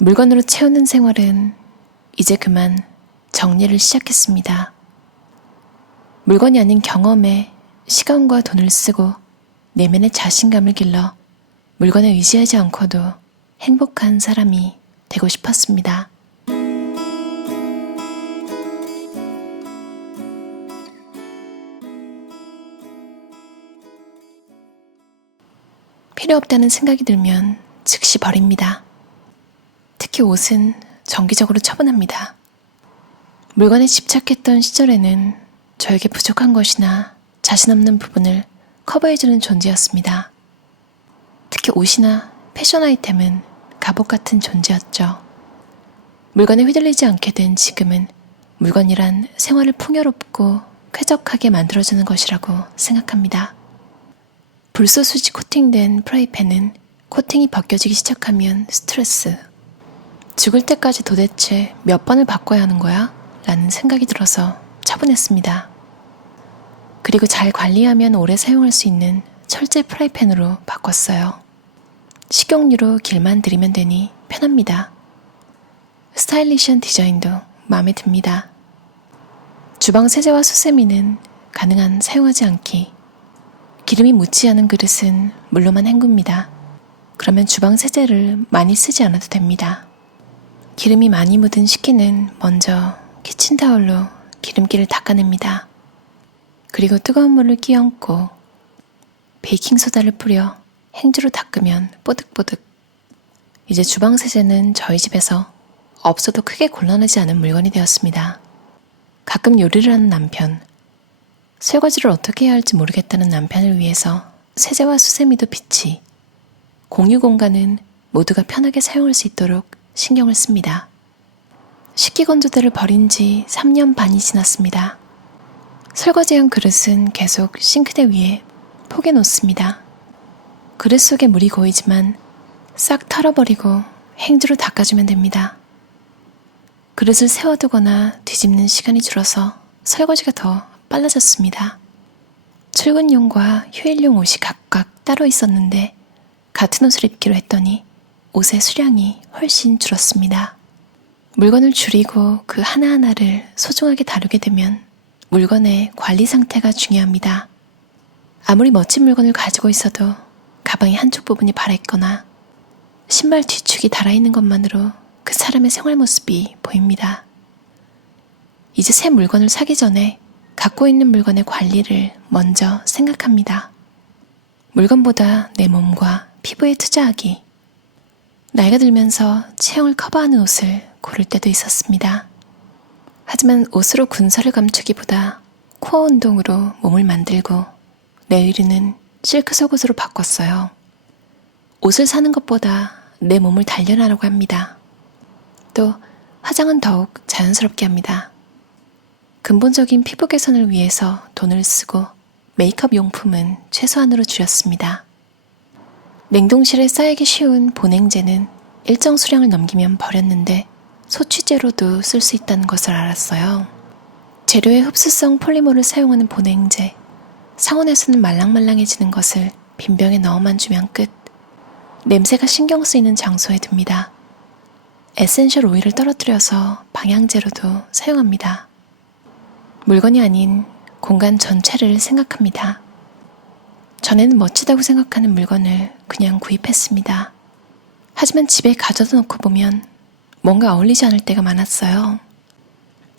물건으로 채우는 생활은 이제 그만 정리를 시작했습니다. 물건이 아닌 경험에 시간과 돈을 쓰고 내면의 자신감을 길러 물건에 의지하지 않고도 행복한 사람이 되고 싶었습니다. 필요 없다는 생각이 들면 즉시 버립니다. 특히 옷은 정기적으로 처분합니다. 물건에 집착했던 시절에는 저에게 부족한 것이나 자신 없는 부분을 커버해주는 존재였습니다. 특히 옷이나 패션 아이템은 갑옷 같은 존재였죠. 물건에 휘둘리지 않게 된 지금은 물건이란 생활을 풍요롭고 쾌적하게 만들어주는 것이라고 생각합니다. 불소수지 코팅된 프라이팬은 코팅이 벗겨지기 시작하면 스트레스. 죽을 때까지 도대체 몇 번을 바꿔야 하는 거야? 라는 생각이 들어서 처분했습니다. 그리고 잘 관리하면 오래 사용할 수 있는 철제 프라이팬으로 바꿨어요. 식용유로 길만 들이면 되니 편합니다. 스타일리시한 디자인도 마음에 듭니다. 주방 세제와 수세미는 가능한 사용하지 않기. 기름이 묻지 않은 그릇은 물로만 헹굽니다. 그러면 주방 세제를 많이 쓰지 않아도 됩니다. 기름이 많이 묻은 식기는 먼저 키친타올로 기름기를 닦아냅니다. 그리고 뜨거운 물을 끼얹고 베이킹소다를 뿌려 행주로 닦으면 뽀득뽀득. 이제 주방 세제는 저희 집에서 없어도 크게 곤란하지 않은 물건이 되었습니다. 가끔 요리를 하는 남편, 설거지를 어떻게 해야 할지 모르겠다는 남편을 위해서 세제와 수세미도 비치, 공유 공간은 모두가 편하게 사용할 수 있도록 신경을 씁니다. 식기건조대를 버린 지 3년 반이 지났습니다. 설거지한 그릇은 계속 싱크대 위에 포개 놓습니다. 그릇 속에 물이 고이지만 싹 털어버리고 행주로 닦아주면 됩니다. 그릇을 세워두거나 뒤집는 시간이 줄어서 설거지가 더 빨라졌습니다. 출근용과 휴일용 옷이 각각 따로 있었는데 같은 옷을 입기로 했더니 옷의 수량이 훨씬 줄었습니다. 물건을 줄이고 그 하나하나를 소중하게 다루게 되면 물건의 관리 상태가 중요합니다. 아무리 멋진 물건을 가지고 있어도 가방의 한쪽 부분이 발했거나 신발 뒤축이 달아있는 것만으로 그 사람의 생활 모습이 보입니다. 이제 새 물건을 사기 전에 갖고 있는 물건의 관리를 먼저 생각합니다. 물건보다 내 몸과 피부에 투자하기. 나이가 들면서 체형을 커버하는 옷을 고를 때도 있었습니다. 하지만 옷으로 군살을 감추기보다 코어 운동으로 몸을 만들고 내 의류는 실크 속옷으로 바꿨어요. 옷을 사는 것보다 내 몸을 단련하려고 합니다. 또 화장은 더욱 자연스럽게 합니다. 근본적인 피부 개선을 위해서 돈을 쓰고 메이크업 용품은 최소한으로 줄였습니다. 냉동실에 쌓이기 쉬운 보냉제는 일정 수량을 넘기면 버렸는데 소취제로도 쓸 수 있다는 것을 알았어요. 재료의 흡수성 폴리머를 사용하는 보냉제. 상온에서는 말랑말랑해지는 것을 빈병에 넣어만 주면 끝. 냄새가 신경 쓰이는 장소에 둡니다. 에센셜 오일을 떨어뜨려서 방향제로도 사용합니다. 물건이 아닌 공간 전체를 생각합니다. 전에는 멋지다고 생각하는 물건을 그냥 구입했습니다. 하지만 집에 가져다 놓고 보면 뭔가 어울리지 않을 때가 많았어요.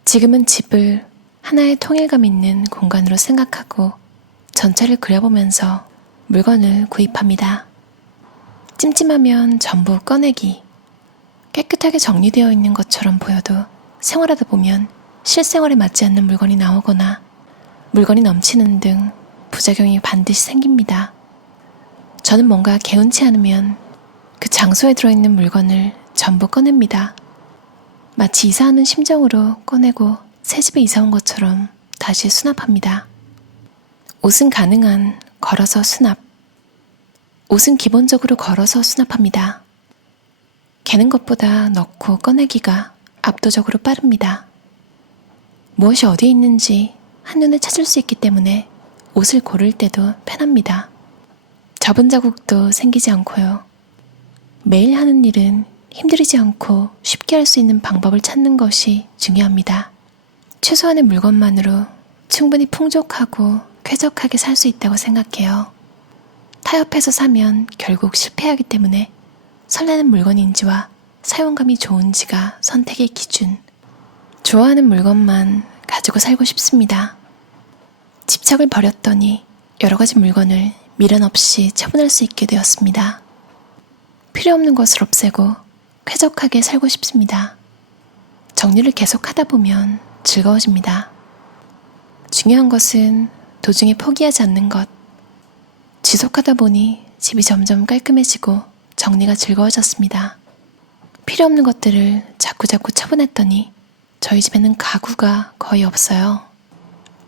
지금은 집을 하나의 통일감 있는 공간으로 생각하고 전체를 그려보면서 물건을 구입합니다. 찜찜하면 전부 꺼내기. 깨끗하게 정리되어 있는 것처럼 보여도 생활하다 보면 실생활에 맞지 않는 물건이 나오거나 물건이 넘치는 등 부작용이 반드시 생깁니다. 저는 뭔가 개운치 않으면 그 장소에 들어있는 물건을 전부 꺼냅니다. 마치 이사하는 심정으로 꺼내고 새 집에 이사 온 것처럼 다시 수납합니다. 옷은 가능한 걸어서 수납. 옷은 기본적으로 걸어서 수납합니다. 개는 것보다 넣고 꺼내기가 압도적으로 빠릅니다. 무엇이 어디에 있는지 한눈에 찾을 수 있기 때문에 옷을 고를 때도 편합니다. 접은 자국도 생기지 않고요. 매일 하는 일은 힘들이지 않고 쉽게 할 수 있는 방법을 찾는 것이 중요합니다. 최소한의 물건만으로 충분히 풍족하고 쾌적하게 살 수 있다고 생각해요. 타협해서 사면 결국 실패하기 때문에 설레는 물건인지와 사용감이 좋은지가 선택의 기준. 좋아하는 물건만 가지고 살고 싶습니다. 집착을 버렸더니 여러 가지 물건을 미련 없이 처분할 수 있게 되었습니다. 필요 없는 것을 없애고 쾌적하게 살고 싶습니다. 정리를 계속 하다 보면 즐거워집니다. 중요한 것은 도중에 포기하지 않는 것. 지속하다 보니 집이 점점 깔끔해지고 정리가 즐거워졌습니다. 필요 없는 것들을 자꾸자꾸 처분했더니 저희 집에는 가구가 거의 없어요.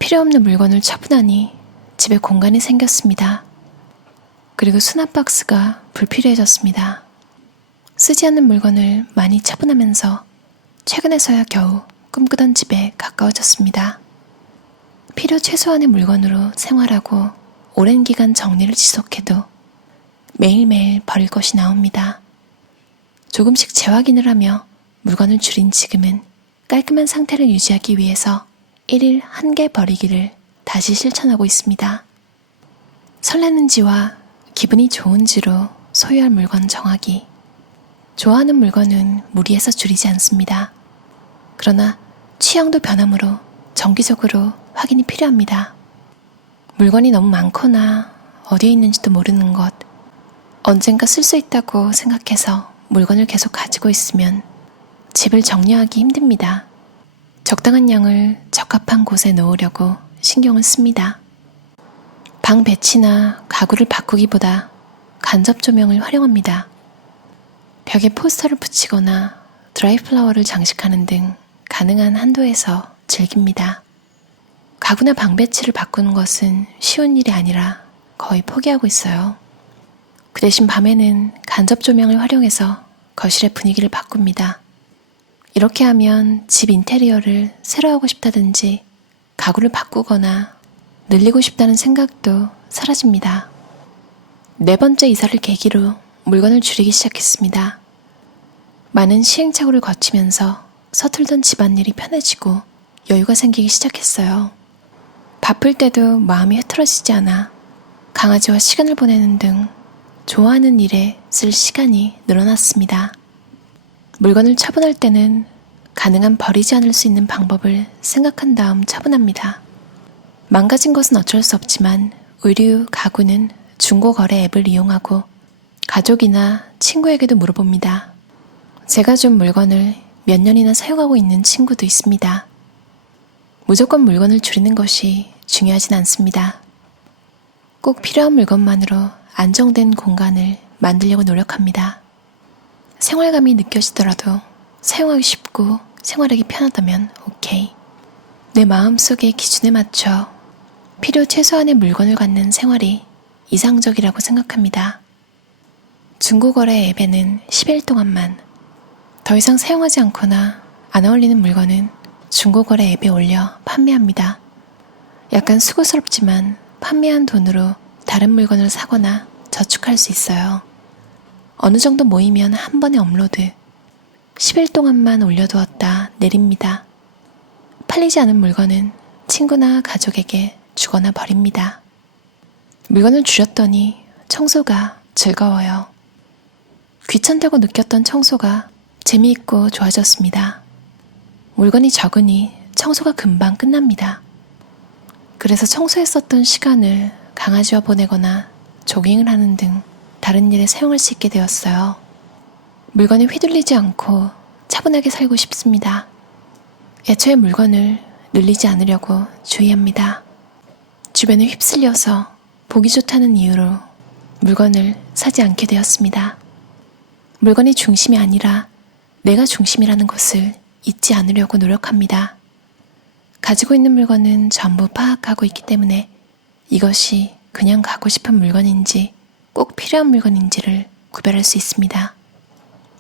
필요 없는 물건을 처분하니 집에 공간이 생겼습니다. 그리고 수납 박스가 불필요해졌습니다. 쓰지 않는 물건을 많이 처분하면서 최근에서야 겨우 꿈꾸던 집에 가까워졌습니다. 필요 최소한의 물건으로 생활하고 오랜 기간 정리를 지속해도 매일매일 버릴 것이 나옵니다. 조금씩 재확인을 하며 물건을 줄인 지금은 깔끔한 상태를 유지하기 위해서 1일 한 개 버리기를 다시 실천하고 있습니다. 설레는지와 기분이 좋은지로 소유할 물건 정하기. 좋아하는 물건은 무리해서 줄이지 않습니다. 그러나 취향도 변함으로 정기적으로 확인이 필요합니다. 물건이 너무 많거나 어디에 있는지도 모르는 것, 언젠가 쓸 수 있다고 생각해서 물건을 계속 가지고 있으면 집을 정리하기 힘듭니다. 적당한 양을 적합한 곳에 놓으려고 신경을 씁니다. 방 배치나 가구를 바꾸기보다 간접 조명을 활용합니다. 벽에 포스터를 붙이거나 드라이 플라워를 장식하는 등 가능한 한도에서 즐깁니다. 가구나 방 배치를 바꾸는 것은 쉬운 일이 아니라 거의 포기하고 있어요. 그 대신 밤에는 간접 조명을 활용해서 거실의 분위기를 바꿉니다. 이렇게 하면 집 인테리어를 새로 하고 싶다든지 가구를 바꾸거나 늘리고 싶다는 생각도 사라집니다. 네 번째 이사를 계기로 물건을 줄이기 시작했습니다. 많은 시행착오를 거치면서 서툴던 집안일이 편해지고 여유가 생기기 시작했어요. 바쁠 때도 마음이 흐트러지지 않아 강아지와 시간을 보내는 등 좋아하는 일에 쓸 시간이 늘어났습니다. 물건을 처분할 때는 가능한 버리지 않을 수 있는 방법을 생각한 다음 처분합니다. 망가진 것은 어쩔 수 없지만 의류, 가구는 중고거래 앱을 이용하고 가족이나 친구에게도 물어봅니다. 제가 준 물건을 몇 년이나 사용하고 있는 친구도 있습니다. 무조건 물건을 줄이는 것이 중요하진 않습니다. 꼭 필요한 물건만으로 안정된 공간을 만들려고 노력합니다. 생활감이 느껴지더라도 사용하기 쉽고 생활하기 편하다면 오케이. 내 마음속의 기준에 맞춰 필요 최소한의 물건을 갖는 생활이 이상적이라고 생각합니다. 중고거래 앱에는 10일 동안만 더 이상 사용하지 않거나 안 어울리는 물건은 중고거래 앱에 올려 판매합니다. 약간 수고스럽지만 판매한 돈으로 다른 물건을 사거나 저축할 수 있어요. 어느 정도 모이면 한 번에 업로드. 10일 동안만 올려두었다 내립니다. 팔리지 않은 물건은 친구나 가족에게 주거나 버립니다. 물건을 줄였더니 청소가 즐거워요. 귀찮다고 느꼈던 청소가 재미있고 좋아졌습니다. 물건이 적으니 청소가 금방 끝납니다. 그래서 청소했었던 시간을 강아지와 보내거나 조깅을 하는 등 다른 일에 사용할 수 있게 되었어요. 물건에 휘둘리지 않고 차분하게 살고 싶습니다. 애초에 물건을 늘리지 않으려고 주의합니다. 주변에 휩쓸려서 보기 좋다는 이유로 물건을 사지 않게 되었습니다. 물건이 중심이 아니라 내가 중심이라는 것을 잊지 않으려고 노력합니다. 가지고 있는 물건은 전부 파악하고 있기 때문에 이것이 그냥 갖고 싶은 물건인지 꼭 필요한 물건인지를 구별할 수 있습니다.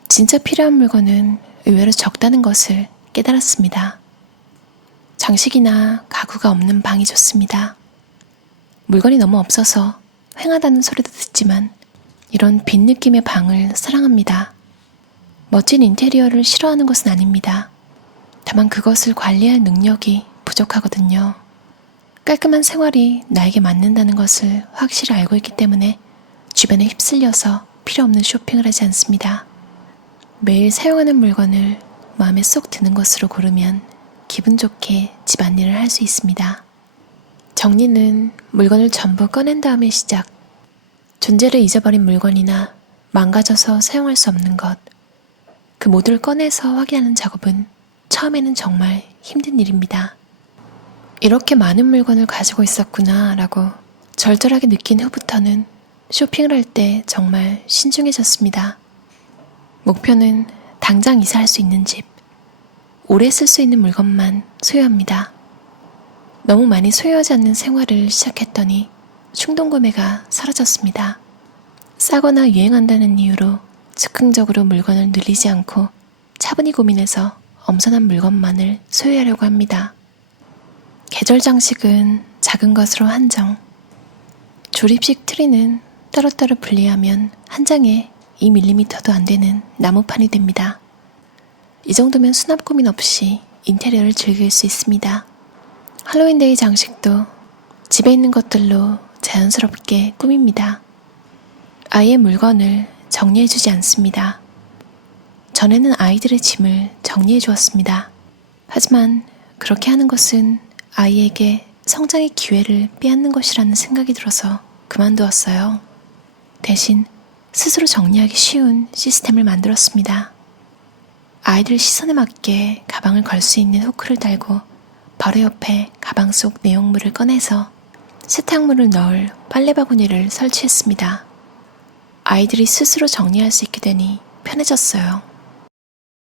진짜 필요한 물건은 의외로 적다는 것을 깨달았습니다. 장식이나 가구가 없는 방이 좋습니다. 물건이 너무 없어서 횡하다는 소리도 듣지만 이런 빈 느낌의 방을 사랑합니다. 멋진 인테리어를 싫어하는 것은 아닙니다. 다만 그것을 관리할 능력이 부족하거든요. 깔끔한 생활이 나에게 맞는다는 것을 확실히 알고 있기 때문에 주변에 휩쓸려서 필요 없는 쇼핑을 하지 않습니다. 매일 사용하는 물건을 마음에 쏙 드는 것으로 고르면 기분 좋게 집안일을 할 수 있습니다. 정리는 물건을 전부 꺼낸 다음의 시작. 존재를 잊어버린 물건이나 망가져서 사용할 수 없는 것. 그 모두를 꺼내서 확인하는 작업은 처음에는 정말 힘든 일입니다. 이렇게 많은 물건을 가지고 있었구나 라고 절절하게 느낀 후부터는 쇼핑을 할 때 정말 신중해졌습니다. 목표는 당장 이사할 수 있는 집, 오래 쓸 수 있는 물건만 소유합니다. 너무 많이 소유하지 않는 생활을 시작했더니 충동 구매가 사라졌습니다. 싸거나 유행한다는 이유로 즉흥적으로 물건을 늘리지 않고 차분히 고민해서 엄선한 물건만을 소유하려고 합니다. 계절 장식은 작은 것으로 한정. 조립식 트리는 따로따로 분리하면 한 장에 2mm도 안 되는 나무판이 됩니다. 이 정도면 수납 고민 없이 인테리어를 즐길 수 있습니다. 할로윈데이 장식도 집에 있는 것들로 자연스럽게 꾸밉니다. 아이의 물건을 정리해주지 않습니다. 전에는 아이들의 짐을 정리해 주었습니다. 하지만 그렇게 하는 것은 아이에게 성장의 기회를 빼앗는 것이라는 생각이 들어서 그만두었어요. 대신 스스로 정리하기 쉬운 시스템을 만들었습니다. 아이들 시선에 맞게 가방을 걸 수 있는 후크를 달고 바로 옆에 가방 속 내용물을 꺼내서 세탁물을 넣을 빨래 바구니를 설치했습니다. 아이들이 스스로 정리할 수 있게 되니 편해졌어요.